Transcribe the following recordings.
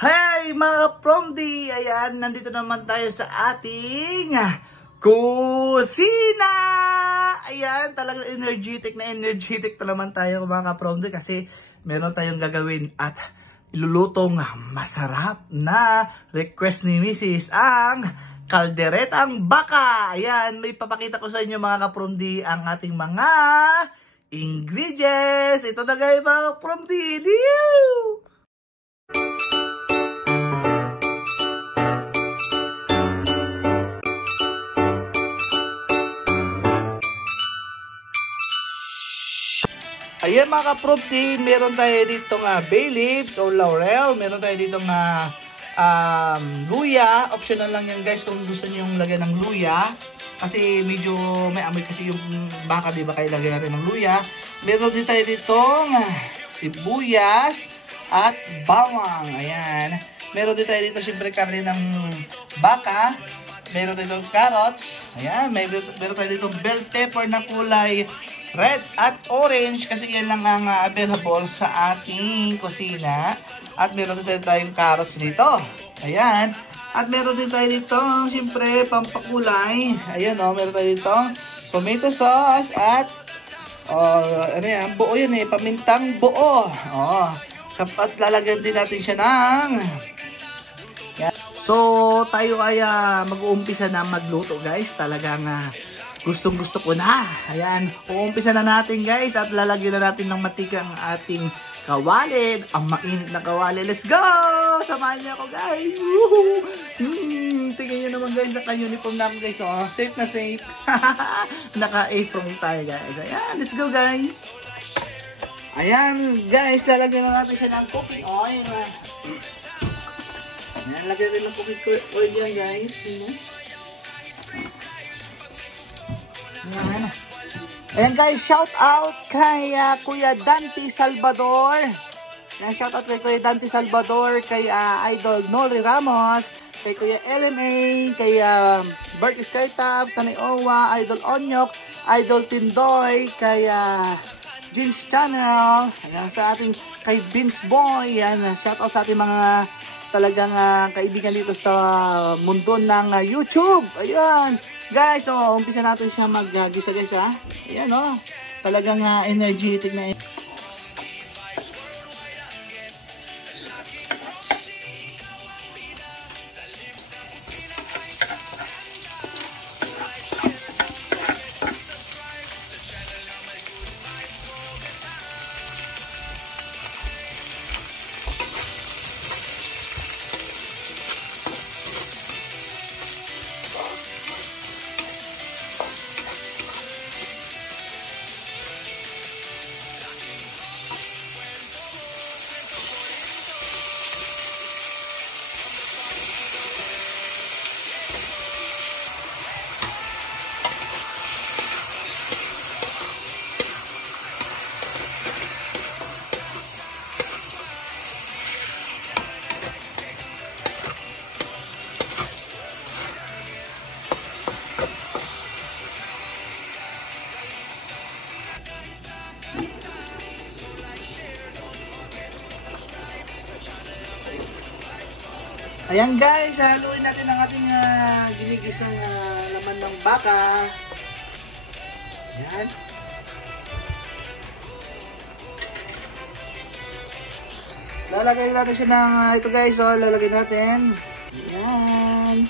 Hey mga Promdi! Ayan, nandito naman tayo sa ating kusina! Ayan, talagang energetic pa naman tayo mga Promdi kasi meron tayong gagawin at ilulutong masarap na request ni Mrs. ang kalderetang baka. Ayan, may papakita ko sa inyo mga Promdi ang ating mga ingredients. Ito na guys mga Promdi. Ayan mga ka-Promdi, meron tayo dito bay leaves o laurel. Meron tayo dito luya. Optional lang yan guys kung gusto niyo yung lagyan ng luya. Kasi medyo may amoy kasi yung baka, di ba, kaya lagyan natin ng luya. Meron din tayo dito sibuyas at bawang. Ayan. Meron din tayo dito siyempre karne ng baka. Meron tayo dito carrots. Ayan. Meron tayo dito bell pepper na kulay red at orange kasi yan lang ang available sa ating kusina. At meron din tayong carrots dito. Ayan. At meron din tayo dito, siyempre, pampakulay. Ayan o, meron tayo dito tomato sauce at ano yan, buo yan pamintang buo. At lalagyan din natin siya ng yan. So, tayo ay mag-uumpisa na magluto guys. Talagang gustong gusto ko na. Ayan, uumpisa na natin guys at lalagyan na natin ng matika ang ating kawali. Ang mainit na kawali. Let's go! Samahan niyo ako guys. Tingnan nyo naman guys, naka-uniform namin guys. Safe na safe. Naka-apron tayo guys. Ayan, let's go guys. Ayan guys, lalagyan na natin siya ng cooking oil. Ayan, lagyan rin ng cooking oil yan guys. Ayan guys, shout out kay Kuya Dante Salvador. Ayan, shout out kay Kuya Dante Salvador, kay Idol Noli Ramos, kay Kuya LMA, kay Bert Skytab, Tanay Owa, Idol Onyok, Idol Tindoy, kay Jeans Channel, ayan, sa ating kay Vince Boy. Ayan, shout out sa ating mga talagang kaibigan dito sa mundo ng YouTube. Ayan guys, umpisa natin siya mag-gisa guys Ayan talagang energetic na. Ayan guys, haluin natin ang ating ginigisang laman ng baka. Ayan. Lalagay natin siya ng ito guys, lalagay natin. Ayan.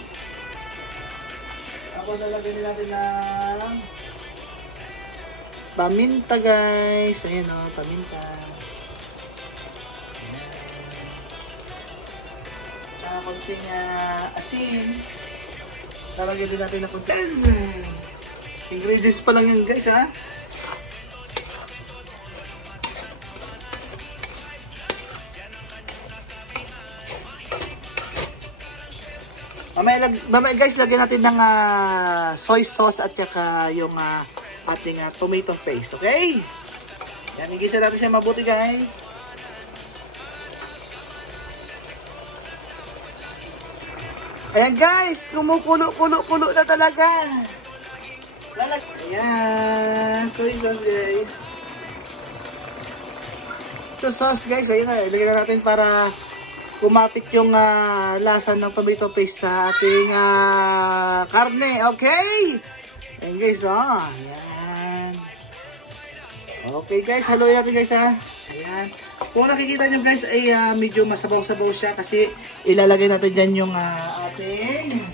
Tapos lalagay natin ng paminta guys. Ayan paminta. Konting asin. Lalagyan din natin ng konting ingredients pa lang yun guys Mamaya guys, lagyan natin ng soy sauce at saka yung ating tomato paste. Okay? Yan, igisa natin siya mabuti guys. Ayan guys, kumukulo-kulo na talaga. Ayan, soy sauce guys. Ito sauce guys, ayun na, ilagay na natin para kumapit yung lasa ng tomato paste sa ating karne. Okay? Ayan guys, oh. Ayan. Okay guys, haluin natin guys ha. Ayan. Kung nakikita nyo guys ay medyo masabaw-sabaw siya kasi ilalagay natin dyan yung ating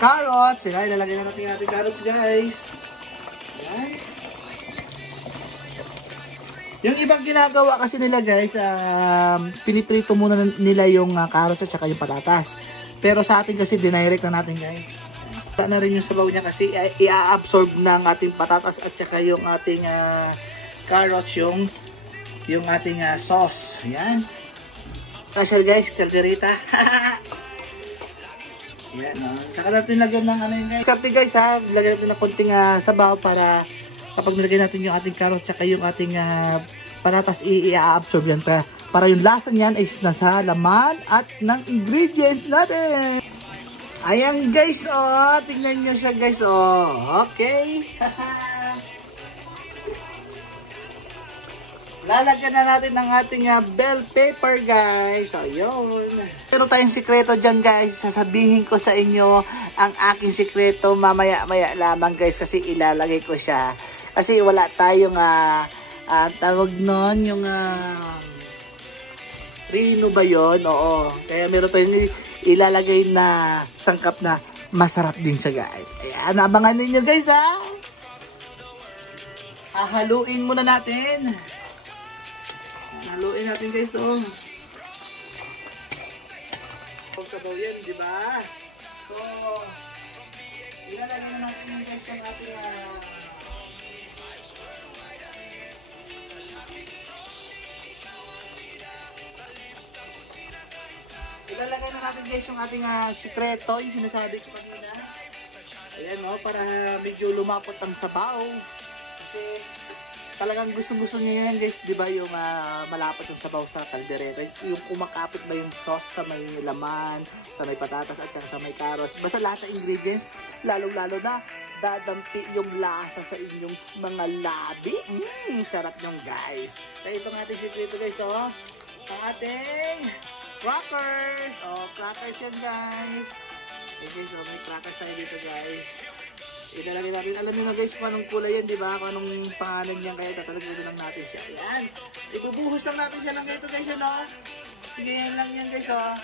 carrots. Ayan, ilalagay na natin yung ating carrots guys. Ayan. Yung ibang ginagawa kasi nila guys, piniprito muna nila yung carrots at saka yung patatas. Pero sa atin kasi dinirect na natin guys. Wala na rin yung sabaw niya kasi i-absorb ng ating patatas at saka yung ating carrots yung ating sauce. Ayan. Special guys, caldereta. Ayan, no? Saka natin lagyan ng ano yun guys. Karte guys ha, lagyan natin ng konting sabaw para kapag nilagay natin yung ating carrots at saka yung ating patatas, i-absorb yan para yung lasa niyan ay nasa laman at ng ingredients natin. Ayan guys, oh, tingnan nyo siya guys, oh, okay. Lalagyan na natin ng ating bell pepper guys, ayun. Pero tayong sikreto dyan guys, sasabihin ko sa inyo ang aking sikreto mamaya-maya lamang guys kasi ilalagay ko siya. Kasi wala tayong tawag nun, yung Rino ba yun? Oo. Kaya meron tayong ilalagay na sangkap na masarap din siya guys. Ayan, abangan ninyo guys ha. Haluin muna natin. Haluin natin guys oh. Sabaw yan, di ba? So, ilalagay na natin yung guys ang ating ilalagay na natin guys yung ating sikreto, yung sinasabi ko kanina. Ayan o, para medyo lumapot ang sabaw. Kasi talagang gusto-gusto niya yan guys, di ba yung malapot yung sabaw sa kaldereta. Yung kumakapit ba yung sauce sa may laman, sa may patatas at saka sa may carrots. Basta lahat ng ingredients, lalong-lalo na dadampi yung lasa sa inyong mga labi. Sarap nyo guys. Kaya itong ating sikreto guys o, ang ating crackers! Oh, crackers yan guys. Okay, so may crackers tayo dito guys. Ilalagay natin. Alam niyo na guys kung anong kulay yan, di ba? Kung anong pangalan niyan, kaya tatalagyan lang natin siya. Ayan. Ibubuhos lang natin siya ng ganito guys, ano? Sige, yan lang yan guys, oh.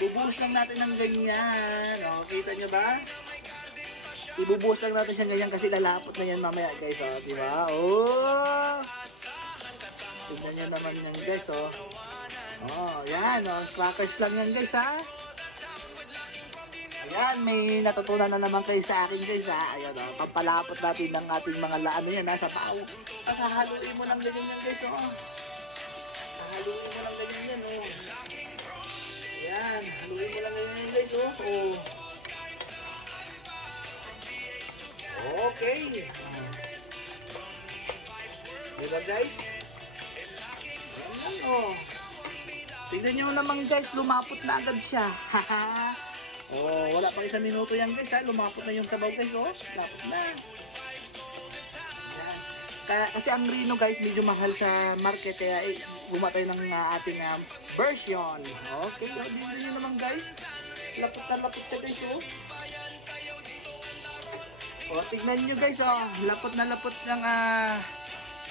Ibubuhos lang natin ng ganyan. Oh, kita nyo ba? Ibubuhos lang natin siya ganyan kasi lalapot na yan mamaya guys, oh. Di ba? Oh! Tignan nyo naman yan guys, oh. Oh, yan, oh. Crackers lang yan guys, ha? Ayan, may natutunan na naman kayo sa akin guys, ha? Ayan, oh. Pampalapot natin ng ating mga ano yan, ha? Sa pao. Hahaluin mo lang ganyan yan guys, oh. Hahaluin mo lang ganyan yan, oh. Ayan, haluin mo lang ganyan yan guys, oh. Oh. Okay. Diba guys? Ayan, oh. Tignan nyo naman guys, lumapot na agad siya. Oh, wala pang 1 minuto yan guys ha. Lumapot na yung sabaw guys oh. Lumapot na. Yan. Kaya, kasi ang Rino guys medyo mahal sa market kaya gumawa tayo ng ating version. Okay, oh, tignan nyo naman guys. Lapot na lapot siya guys oh. Oh, tignan nyo guys oh. Lapot na lapot ng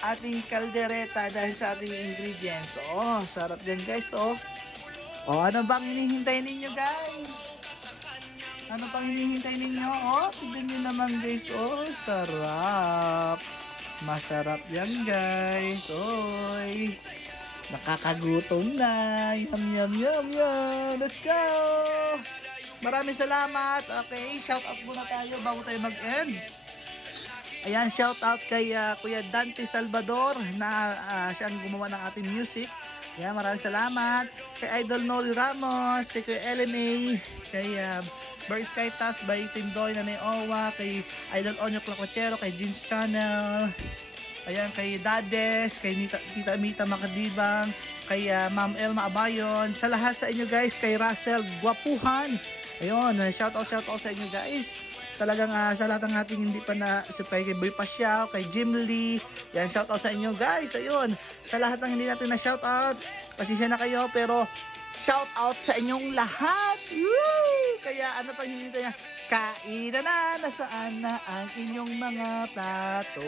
ating kaldereta dahil sa ating ingredients. Oh, sarap din guys, oh. Oh, ano bang hinihintay ninyo guys? Ano pang hinihintay ninyo? Oh, tignan nyo naman guys, oh. Sarap. Masarap yan guys. Oy. Nakakagutom na. Yum, yum, yum, yum. Let's go. Maraming salamat. Okay, shout out muna tayo bago tayo mag-end. Ayan, shout out kay Kuya Dante Salvador na siyang gumawa ng ating music. Ayan, maraming salamat. Kay Idol Noli Ramos, kay Kuya LMA, kay Bird Sky Task by Tindoy, Nanay Owa, kay Idol Onyo Clacochero, kay Jeans Channel. Ayan, kay Dades, kay Tita Mita Makadibang, kay Ma'am Elma Abayon. Sa lahat sa inyo guys, kay Russell Guapuhan. Ayun, shout out sa inyo guys. Talagang sa lahat ng ating hindi pa na-subscribe kay Boy Pasyaw, kay Jim Lee. Yan, shoutout sa inyo guys. Ayun, sa lahat ng hindi natin na shoutout, pasensya na kayo pero shoutout sa inyong lahat. Woo! Kaya ano pang hinihintay niya? Kain na, nasaan na ang inyong mga plato?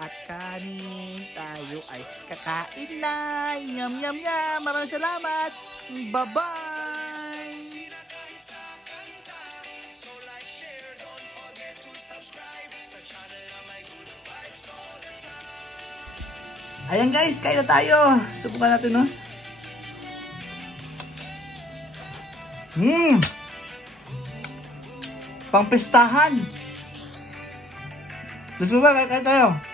At kanin tayo ay kakain na. Yum, yum, yum. Maraming salamat. Bye-bye. Ayan guys, kain na tayo. Subukan natin, no? Pangpistahan. Gusto ba? Kain tayo.